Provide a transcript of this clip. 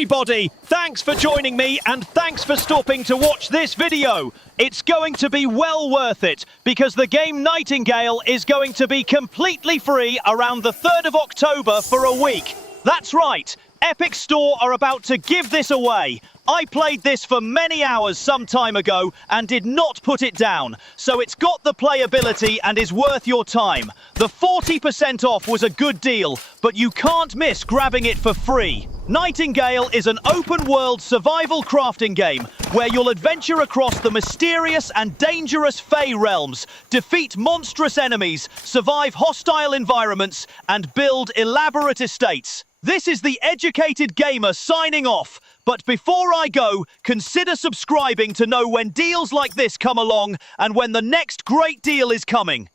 everybody! Thanks for joining me and thanks for stopping to watch this video. It's going to be well worth it because the game Nightingale is going to be completely free around the 3rd of October for a week. That's right, Epic Store are about to give this away. I played this for many hours some time ago and did not put it down, so it's got the playability and is worth your time. The 40% off was a good deal, but you can't miss grabbing it for free. Nightingale is an open-world survival crafting game where you'll adventure across the mysterious and dangerous Fae Realms, defeat monstrous enemies, survive hostile environments, and build elaborate estates. This is the Educated Gamer signing off. But before I go, consider subscribing to know when deals like this come along and when the next great deal is coming.